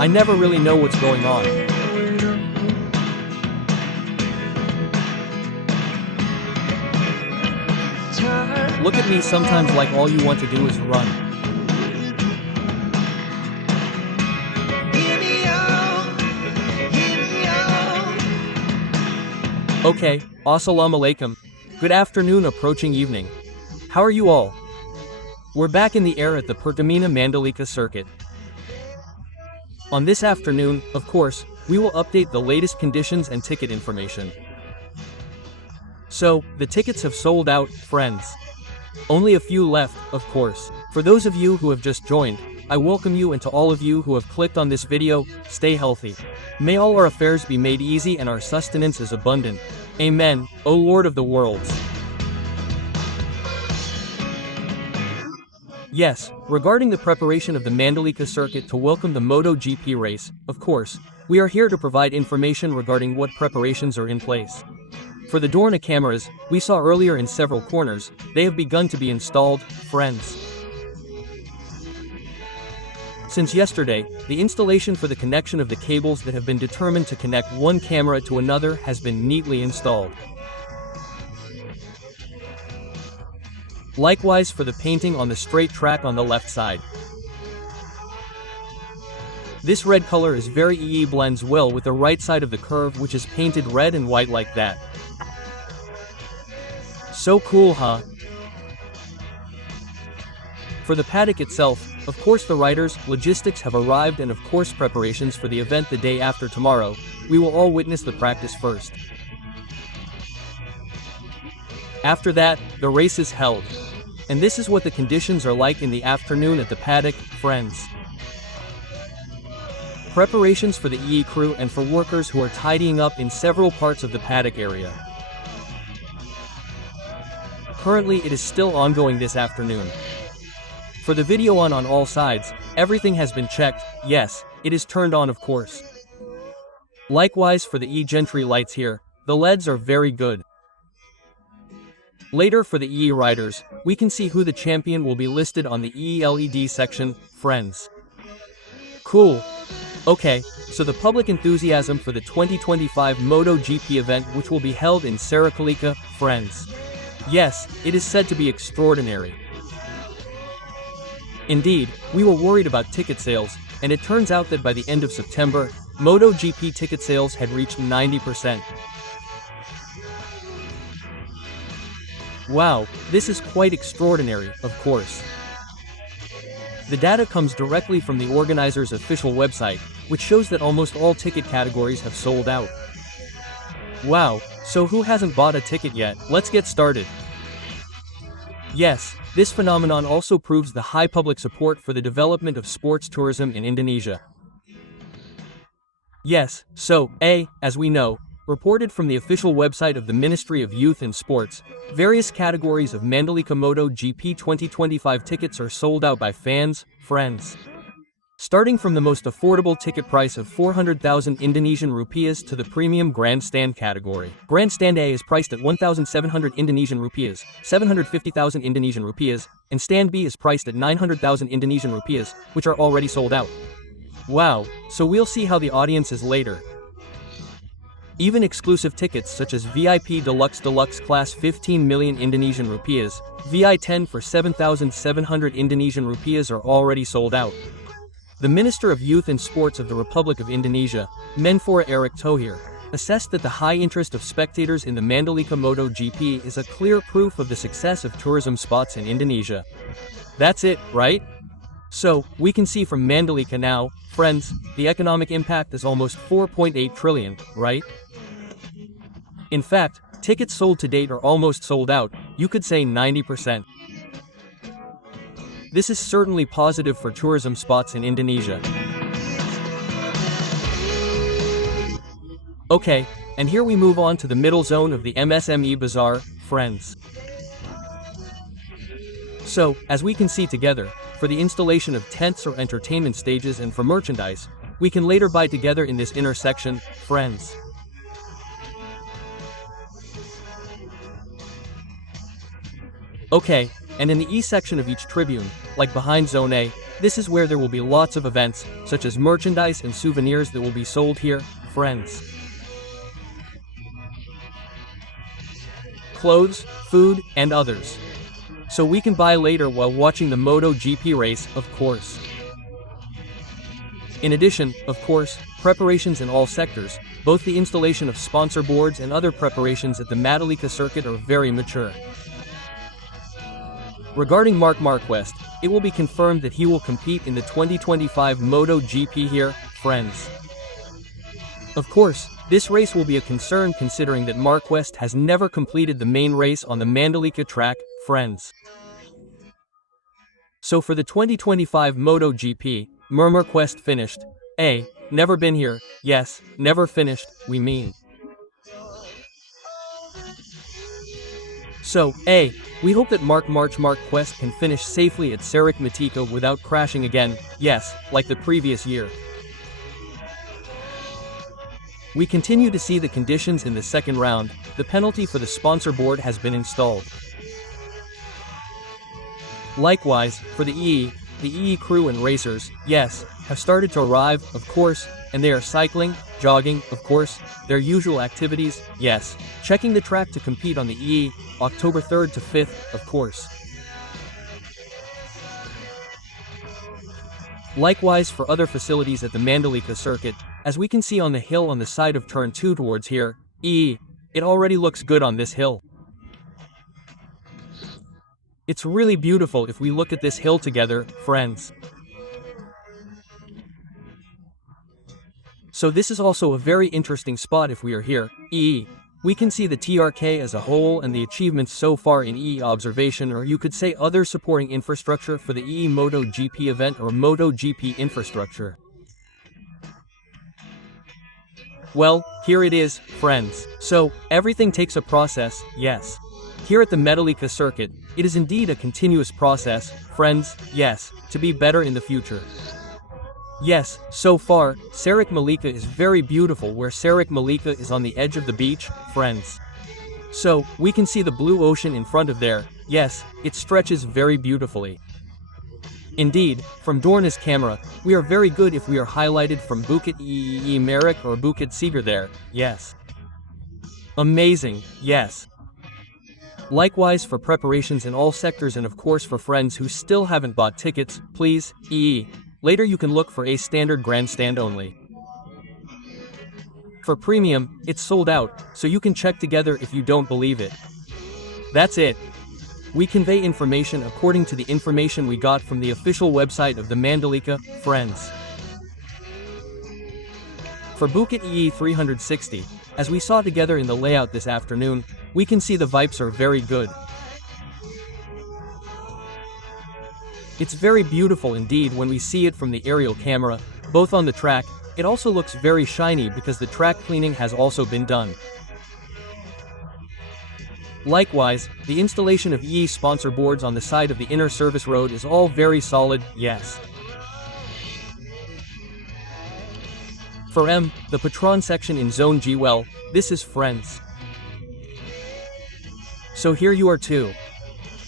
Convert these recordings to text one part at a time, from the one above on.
I never really know what's going on. Look at me sometimes like all you want to do is run. Okay, assalamu alaikum. Good afternoon approaching evening. How are you all? We're back in the air at the Pertamina Mandalika circuit. On this afternoon, of course, we will update the latest conditions and ticket information. So, the tickets have sold out, friends. Only a few left, of course. For those of you who have just joined, I welcome you, and to all of you who have clicked on this video, stay healthy. May all our affairs be made easy and our sustenance is abundant. Amen, O Lord of the worlds. Yes, regarding the preparation of the Mandalika circuit to welcome the MotoGP race, of course, we are here to provide information regarding what preparations are in place. For the Dorna cameras, we saw earlier in several corners, they have begun to be installed, friends. Since yesterday, the installation for the connection of the cables that have been determined to connect one camera to another has been neatly installed. Likewise for the painting on the straight track on the left side. This red color is very blends well with the right side of the curve, which is painted red and white like that. So cool, huh? For the paddock itself, of course the riders, logistics have arrived, and of course preparations for the event the day after tomorrow. We will all witness the practice first. After that, the race is held. And this is what the conditions are like in the afternoon at the paddock, friends. Preparations for the EE crew and for workers who are tidying up in several parts of the paddock area. Currently it is still ongoing this afternoon. For the video on all sides, everything has been checked. Yes, it is turned on, of course. Likewise for the E-Gentry lights here, the LEDs are very good. Later for the EE riders, we can see who the champion will be listed on the EE LED section, friends. Cool. Okay, so the public enthusiasm for the 2025 MotoGP event, which will be held in Sarakalika, friends. Yes, it is said to be extraordinary. Indeed, we were worried about ticket sales, and it turns out that by the end of September, MotoGP ticket sales had reached 90%. Wow, this is quite extraordinary, of course. The data comes directly from the organizer's official website, which shows that almost all ticket categories have sold out. Wow, so who hasn't bought a ticket yet? Let's get started. Yes, this phenomenon also proves the high public support for the development of sports tourism in Indonesia. Yes, so, as we know, reported from the official website of the Ministry of Youth and Sports, various categories of Mandalika MotoGP 2025 tickets are sold out by fans, friends. Starting from the most affordable ticket price of 400,000 Indonesian rupiahs to the premium grandstand category. Grandstand A is priced at 1,700 Indonesian rupiahs, 750,000 Indonesian rupiahs, and Stand B is priced at 900,000 Indonesian rupiahs, which are already sold out. Wow, so we'll see how the audience is later. Even exclusive tickets such as VIP Deluxe Class 15 million Indonesian rupiahs, VI10 for 7,700 Indonesian rupiahs are already sold out. The Minister of Youth and Sports of the Republic of Indonesia, Menpora Erick Thohir, assessed that the high interest of spectators in the Mandalika MotoGP is a clear proof of the success of tourism spots in Indonesia. That's it, right? So, we can see from Mandalika now, friends, the economic impact is almost 4.8 trillion, right? In fact, tickets sold to date are almost sold out, you could say 90%. This is certainly positive for tourism spots in Indonesia. Okay, and here we move on to the middle zone of the MSME Bazaar, friends. So, as we can see together, for the installation of tents or entertainment stages and for merchandise, we can later buy together in this intersection, friends. Okay, and in the E section of each tribune, like behind Zone A, This is where there will be lots of events, such as merchandise and souvenirs that will be sold here, friends. Clothes, food, and others. So we can buy later while watching the MotoGP race, of course. In addition, of course, preparations in all sectors, both the installation of sponsor boards and other preparations at the Mandalika circuit are very mature. Regarding Marc Marquez, it will be confirmed that he will compete in the 2025 MotoGP here, friends. Of course, this race will be a concern considering that Marquez has never completed the main race on the Mandalika track, friends. So for the 2025 MotoGP, Marquez finished. Never been here, yes, never finished, we mean. So, we hope that Marc Marquez can finish safely at Mandalika without crashing again, yes, like the previous year. We continue to see the conditions in the second round. The penalty for the sponsor board has been installed. Likewise, for the EE crew and racers, yes, have started to arrive, of course, and they are cycling, jogging, of course, their usual activities, yes, checking the track to compete on the EE, October 3rd to 5th, of course. Likewise for other facilities at the Mandalika circuit, as we can see on the hill on the side of turn 2 towards here, it already looks good on this hill. It's really beautiful if we look at this hill together, friends. So this is also a very interesting spot if we are here, We can see the TRK as a whole and the achievements so far in observation, or you could say other supporting infrastructure for the MotoGP event or MotoGP infrastructure. Well, here it is, friends. So, everything takes a process, yes. Here at the Mandalika circuit, it is indeed a continuous process, friends, yes, to be better in the future. Yes, so far, Mandalika is very beautiful where Mandalika is on the edge of the beach, friends. So, we can see the blue ocean in front of there, yes, it stretches very beautifully. Indeed, from Dorna's camera, we are very good if we are highlighted from Bukit Merrick or Bukit Segar there, yes. Amazing, yes. Likewise for preparations in all sectors and of course for friends who still haven't bought tickets, please, later you can look for a standard grandstand only. For premium, it's sold out, so you can check together if you don't believe it. That's it. We convey information according to the information we got from the official website of the Mandalika, friends. For Bukit 360, as we saw together in the layout this afternoon, we can see the vibes are very good. It's very beautiful indeed when we see it from the aerial camera, both on the track. It also looks very shiny because the track cleaning has also been done. Likewise, the installation of sponsor boards on the side of the inner service road is all very solid, yes. For the Patron section in Zone G, well, this is friends. So here you are too.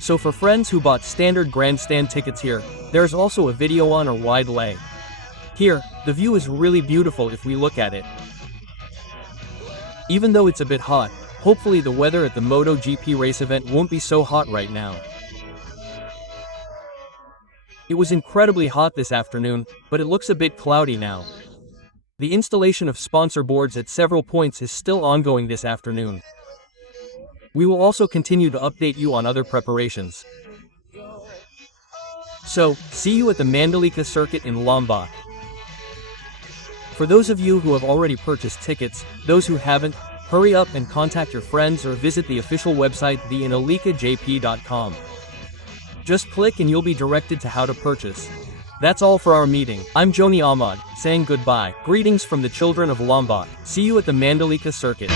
So for friends who bought standard grandstand tickets here, there's also a video on or wide lay. Here, the view is really beautiful if we look at it. Even though it's a bit hot, hopefully the weather at the MotoGP race event won't be so hot right now. It was incredibly hot this afternoon, but it looks a bit cloudy now. The installation of sponsor boards at several points is still ongoing this afternoon. We will also continue to update you on other preparations. So, see you at the Mandalika circuit in Lombok. For those of you who have already purchased tickets, those who haven't, hurry up and contact your friends or visit the official website theindalikajp.com. Just click and you'll be directed to how to purchase. That's all for our meeting. I'm Joni Ahmad, saying goodbye. Greetings from the children of Lombok. See you at the Mandalika circuit.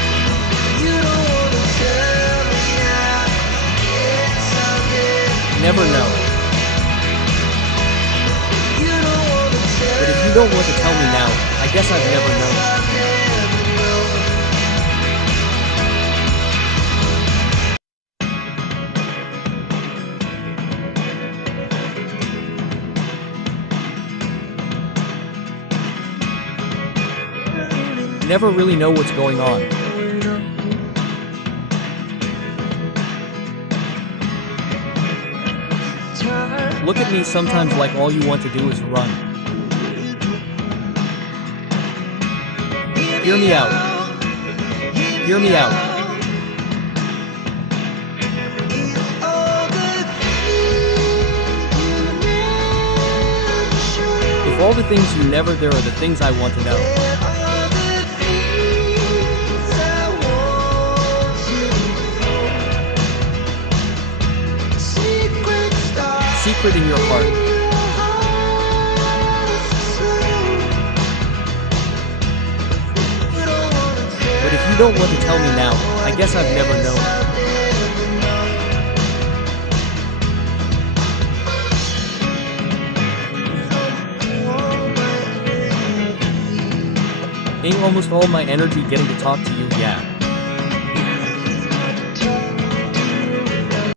Never know. But if you don't want to tell me now, I guess I've never known. Never really know what's going on. Look at me sometimes like all you want to do is run. Hear me out. Hear me out. If all the things you never there are the things I want to know. Secret in your heart. But if you don't want to tell me now, I guess I've never known. Ain't almost all my energy getting to talk to you, yeah.